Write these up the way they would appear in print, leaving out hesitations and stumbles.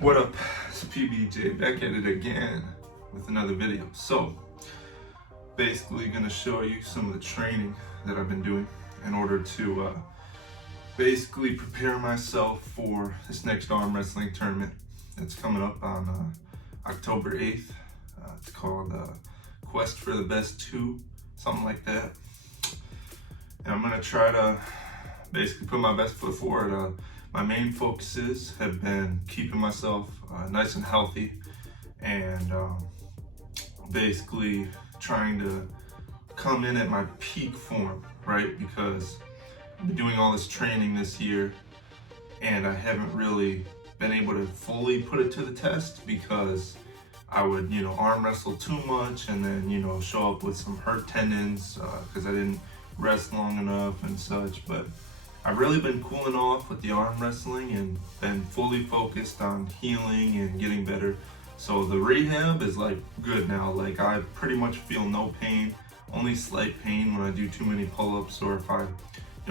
What up, it's PBJ back at it again with another video. So basically gonna show you some of the training that I've been doing in order to basically prepare myself for this next arm wrestling tournament that's coming up on October 8th. It's called Quest for the Best 2, something like that. And I'm gonna try to basically put my best foot forward. My main focuses have been keeping myself nice and healthy and basically trying to come in at my peak form, right? Because I've been doing all this training this year and I haven't really been able to fully put it to the test because I would, arm wrestle too much and then, show up with some hurt tendons because I didn't rest long enough and such. But I've really been cooling off with the arm wrestling and been fully focused on healing and getting better. So the rehab is like good now. Like I pretty much feel no pain, only slight pain when I do too many pull-ups or if I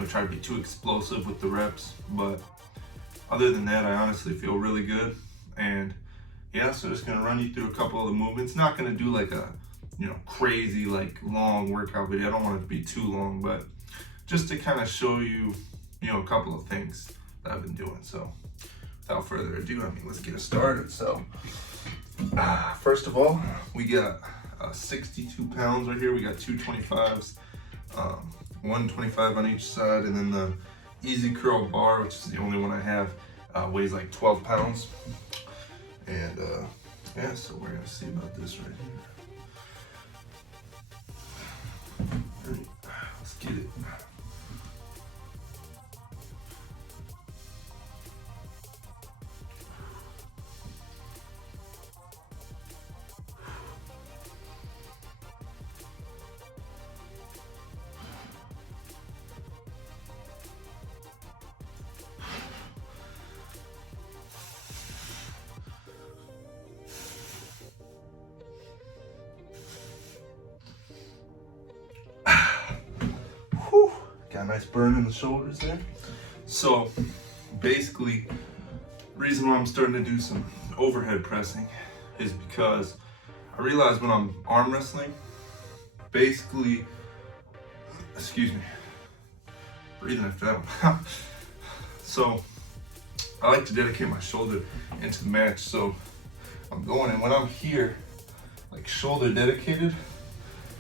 try to be too explosive with the reps. But other than that, I honestly feel really good. And yeah, so just gonna run you through a couple of the movements. Not gonna do like a crazy like long workout video. I don't want it to be too long, but just to kind of show you a couple of things that I've been doing. So without further ado, let's get it started. So first of all, we got 62 pounds right here. We got two 25s, 125 on each side, and then the easy curl bar, which is the only one I have, weighs like 12 pounds. And yeah, so we're gonna see about this right here. All right, let's get it. Got a nice burn in the shoulders there. So basically, the reason why I'm starting to do some overhead pressing is because I realize when I'm arm wrestling, basically, excuse me, breathing after that one. So I like to dedicate my shoulder into the match. So I'm going, and when I'm here, like shoulder dedicated,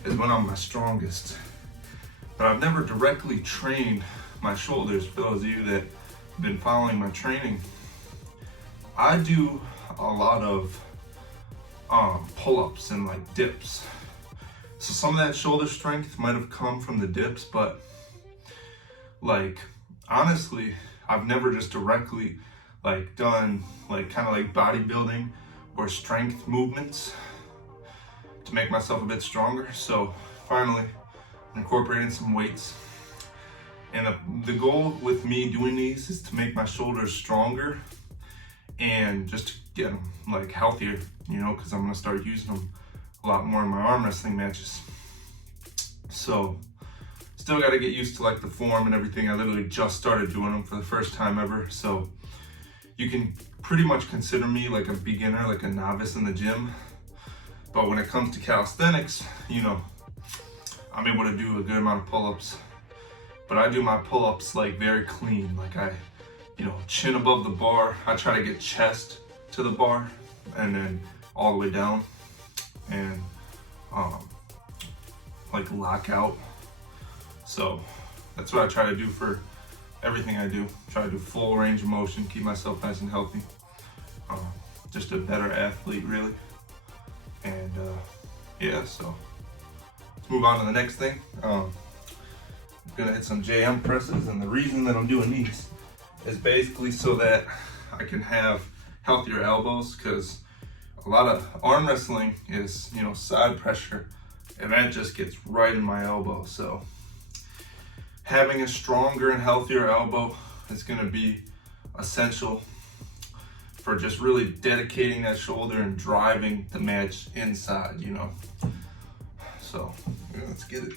is when I'm my strongest. But I've never directly trained my shoulders. For those of you that have been following my training, I do a lot of pull-ups and like dips. So some of that shoulder strength might have come from the dips, but like honestly, I've never just directly like done like kind of like bodybuilding or strength movements to make myself a bit stronger. So finally, incorporating some weights. And the goal with me doing these is to make my shoulders stronger and just to get them like healthier, because I'm gonna start using them a lot more in my arm wrestling matches. So still got to get used to like the form and everything. I literally just started doing them for the first time ever. So you can pretty much consider me like a beginner, like a novice in the gym. But when it comes to calisthenics, I'm able to do a good amount of pull-ups, but I do my pull-ups like very clean. Like I, chin above the bar. I try to get chest to the bar and then all the way down and like lock out. So that's what I try to do for everything I do. Try to do full range of motion, keep myself nice and healthy. Just a better athlete really. And yeah, so move on to the next thing. I'm gonna hit some JM presses, and the reason that I'm doing these is basically so that I can have healthier elbows, because a lot of arm wrestling is side pressure, and that just gets right in my elbow. So having a stronger and healthier elbow is gonna be essential for just really dedicating that shoulder and driving the match inside, So yeah, let's get it.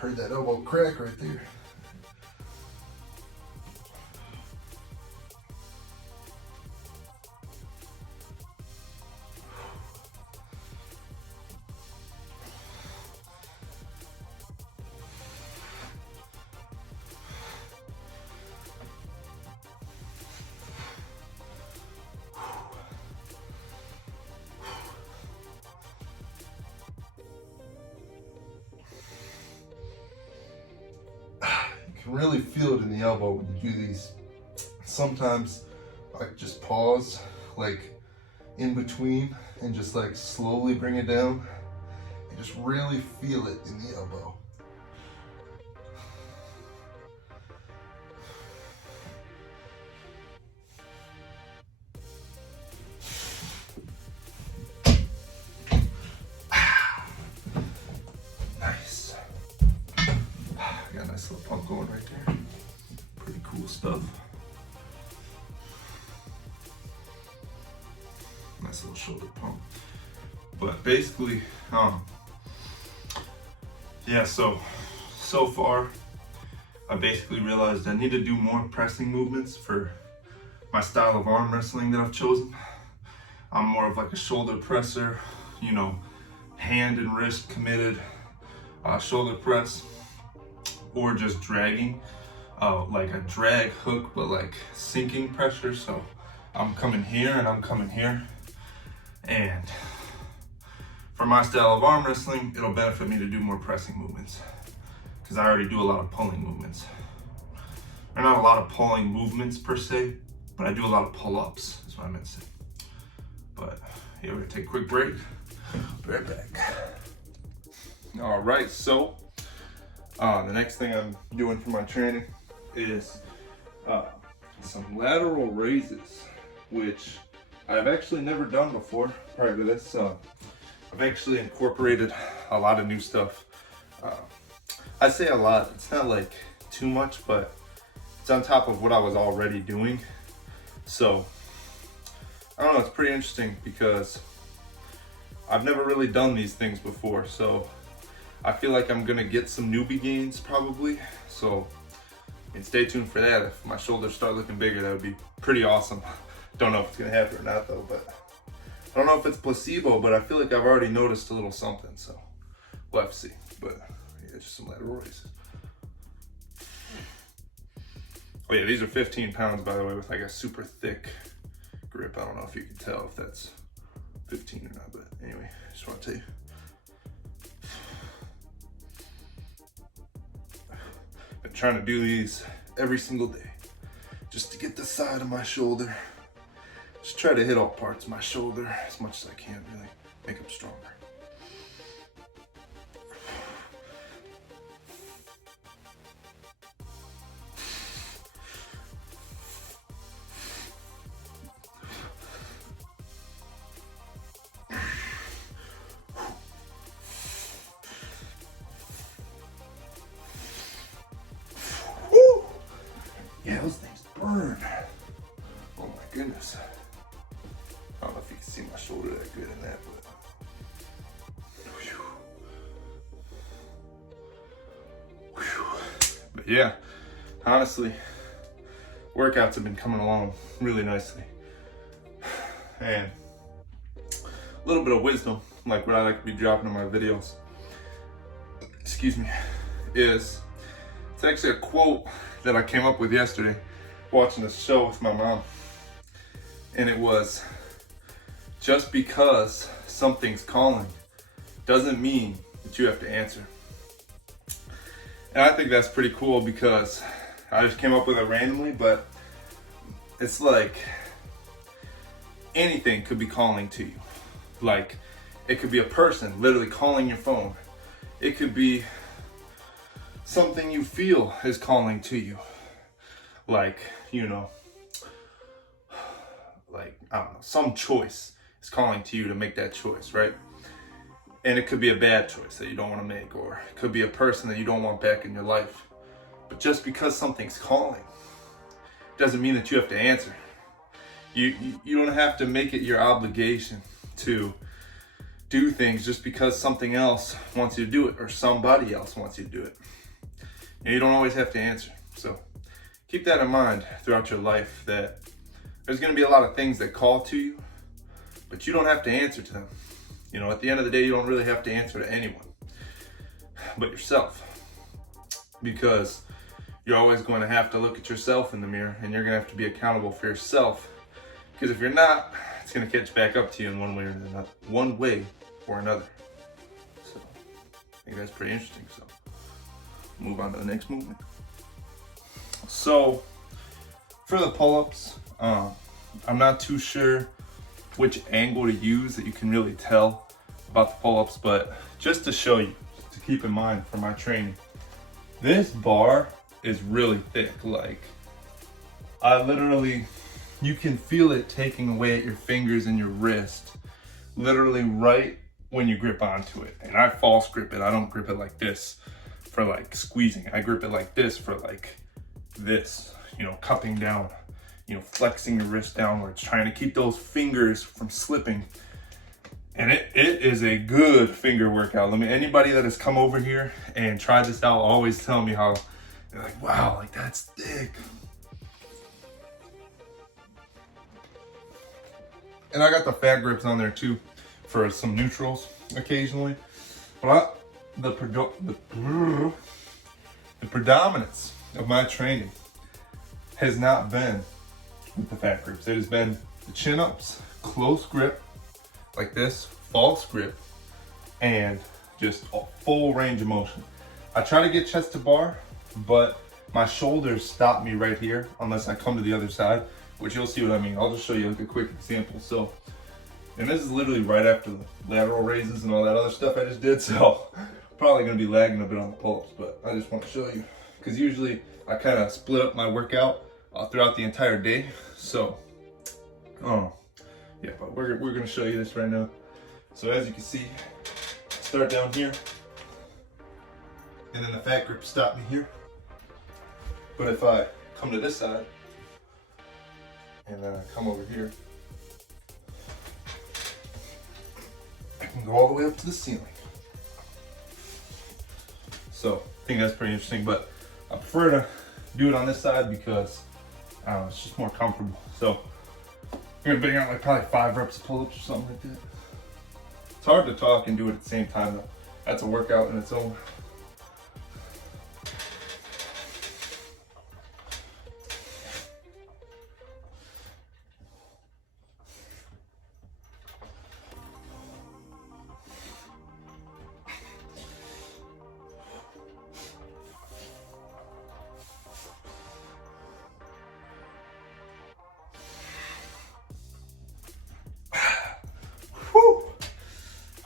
Heard that elbow crack right there. You can really feel it in the elbow when you do these. Sometimes I just pause, like in between, and just like slowly bring it down. You just really feel it in the elbow. Nice. Got a nice little pump going right there. Pretty cool stuff. Nice little shoulder pump. But basically, yeah, so far, I basically realized I need to do more pressing movements for my style of arm wrestling that I've chosen. I'm more of like a shoulder presser, you know, hand and wrist committed shoulder press, or just dragging, like a drag hook, but like sinking pressure. So I'm coming here and I'm coming here. And for my style of arm wrestling, it'll benefit me to do more pressing movements because I already do a lot of pulling movements. Or not a lot of pulling movements per se, but I do a lot of pull-ups, is what I meant to say. But yeah, we're gonna take a quick break. Be right back. All right, so the next thing I'm doing for my training is some lateral raises, which I've actually never done before prior to this. I've actually incorporated a lot of new stuff. I say a lot, it's not like too much, but it's on top of what I was already doing. So, I don't know, it's pretty interesting because I've never really done these things before. So, I feel like I'm gonna get some newbie gains probably. So, and stay tuned for that. If my shoulders start looking bigger, that would be pretty awesome. Don't know if it's gonna happen or not though, but I don't know if it's placebo, but I feel like I've already noticed a little something, so we'll have to see. But yeah, just some lateral raises. Oh yeah, these are 15 pounds, by the way, with like a super thick grip. I don't know if you can tell if that's 15 or not, but anyway, just want to tell you. Been trying to do these every single day, just to get the side of my shoulder. Just try to hit all parts of my shoulder as much as I can, really make them stronger. Woo! Yeah, those things burn. Oh my goodness. I don't know if you can see my shoulder that good in that, but yeah, honestly, workouts have been coming along really nicely. And a little bit of wisdom, like what I like to be dropping in my videos, excuse me, is it's actually a quote that I came up with yesterday watching a show with my mom. And it was, just because something's calling doesn't mean that you have to answer. And I think that's pretty cool because I just came up with it randomly, but it's like anything could be calling to you. Like it could be a person literally calling your phone. It could be something you feel is calling to you. Like, you know, like, I don't know, some choice is calling to you to make that choice, right? And it could be a bad choice that you don't want to make, or it could be a person that you don't want back in your life. But just because something's calling doesn't mean that you have to answer. You don't have to make it your obligation to do things just because something else wants you to do it or somebody else wants you to do it. And you don't always have to answer. So keep that in mind throughout your life, that there's going to be a lot of things that call to you, but you don't have to answer to them. You know, at the end of the day, you don't really have to answer to anyone but yourself, because you're always going to have to look at yourself in the mirror, and you're going to have to be accountable for yourself, because if you're not, it's going to catch back up to you in one way or another. So I think that's pretty interesting. So move on to the next movement. So for the pull-ups, I'm not too sure which angle to use that you can really tell about the pull-ups, but just to show you, to keep in mind for my training, this bar is really thick. Like, I literally, you can feel it taking away at your fingers and your wrist, literally right when you grip onto it. And I false grip it. I don't grip it like this for like squeezing. I grip it like this for like this, you know, cupping down, you know, flexing your wrist downwards, trying to keep those fingers from slipping. And it is a good finger workout. Anybody that has come over here and tried this out always tell me how they're like, wow, like that's thick. And I got the fat grips on there too for some neutrals occasionally. But the predominance of my training has not been with the fat grips. It has been the chin-ups, close grip, like this, false grip, and just a full range of motion. I try to get chest to bar, but my shoulders stop me right here unless I come to the other side, which you'll see what I mean. I'll just show you like a quick example. So, and this is literally right after the lateral raises and all that other stuff I just did, so probably gonna be lagging a bit on the pull-ups, but I just want to show you, because usually I kind of split up my workout throughout the entire day. So, yeah, but we're gonna show you this right now. So as you can see, start down here, and then the fat grip stop me here. But if I come to this side, and then I come over here, I can go all the way up to the ceiling. So I think that's pretty interesting, but I prefer to do it on this side because it's just more comfortable. So I'm gonna bang out like probably 5 reps of pull-ups or something like that. It's hard to talk and do it at the same time though. That's a workout in its own.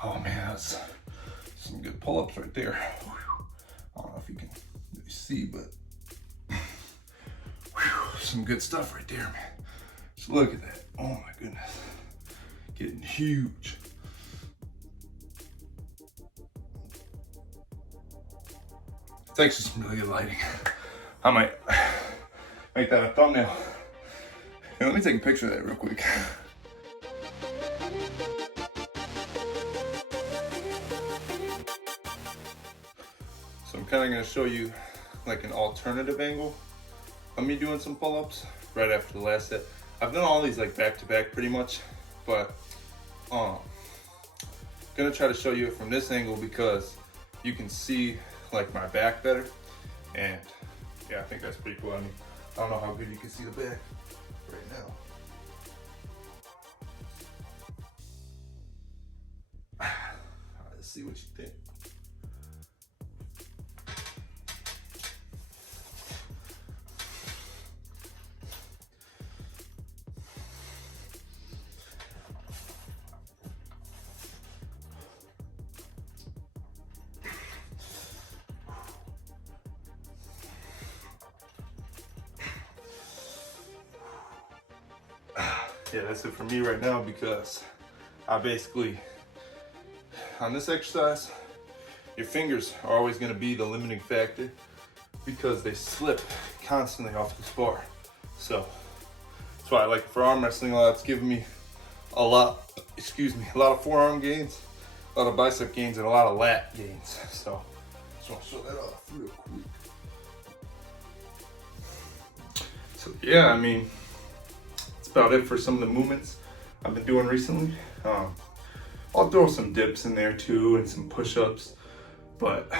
Oh man, that's some good pull-ups right there. I don't know if you can really see, but some good stuff right there, man. Just look at that. Oh my goodness. Getting huge. It's actually some really good lighting. I might make that a thumbnail. Hey, let me take a picture of that real quick. So I'm kind of going to show you like an alternative angle of me doing some pull-ups right after the last set. I've done all these like back to back pretty much, but gonna try to show you it from this angle because you can see like my back better. And yeah, I think that's pretty cool. I mean, I don't know how good you can see the back right now. Let's see what you think. Yeah, that's it for me right now because I basically, on this exercise, your fingers are always going to be the limiting factor because they slip constantly off this bar. So that's why I like for arm wrestling a lot. It's giving me a lot, a lot of forearm gains A lot of bicep gains and a lot of lat gains. So just want to show that off real quick. So yeah, I mean, that's about it for some of the movements I've been doing recently. I'll throw some dips in there too and some push-ups, but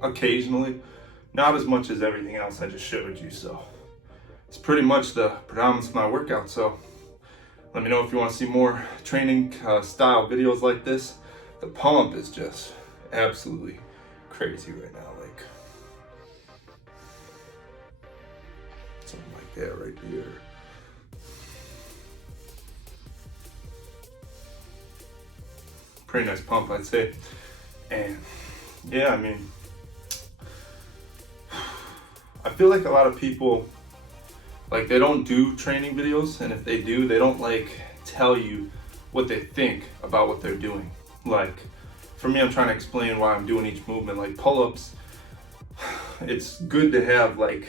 occasionally, not as much as everything else I just showed you. So it's pretty much the predominance of my workout. So let me know if you want to see more training style videos like this. The pump is just absolutely crazy right now. Like something like that right there. Pretty nice pump, I'd say. And yeah, I mean, I feel like a lot of people, like, they don't do training videos, and if they do, they don't like tell you what they think about what they're doing. Like for me, I'm trying to explain why I'm doing each movement. Like pull-ups, it's good to have like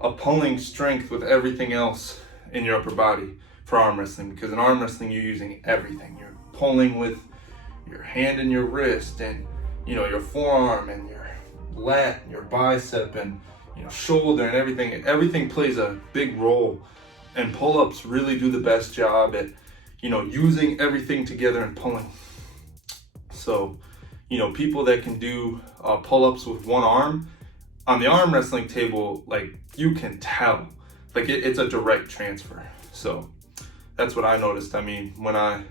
a pulling strength with everything else in your upper body for arm wrestling, because in arm wrestling you're using everything. You're pulling with your hand and your wrist, and you know, your forearm and your lat and your bicep and, you know, shoulder and everything. Everything plays a big role, and pull-ups really do the best job at, you know, using everything together and pulling. So, you know, people that can do pull-ups with one arm on the arm wrestling table, like you can tell, like it's a direct transfer. So that's what I noticed. I mean, when I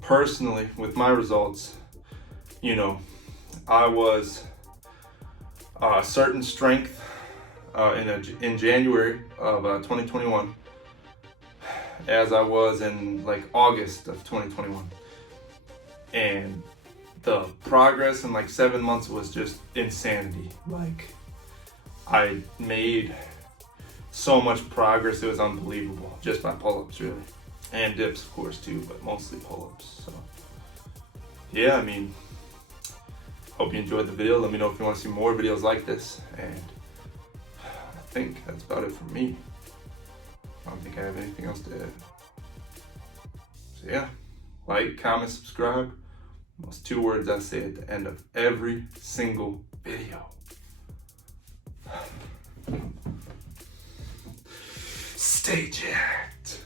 personally, with my results, you know, I was a certain strength in January of 2021 as I was in like August of 2021. And the progress in like 7 months was just insanity. Like I made so much progress, it was unbelievable, just by pull-ups really. And dips of course too, but mostly pull-ups. So yeah, I mean, hope you enjoyed the video. Let me know if you want to see more videos like this, and I think that's about it for me. I don't think I have anything else to add. So yeah, like, comment, subscribe. Those 2 words I say at the end of every single video. Stay jacked.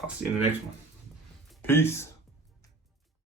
I'll see you in the next one. Peace.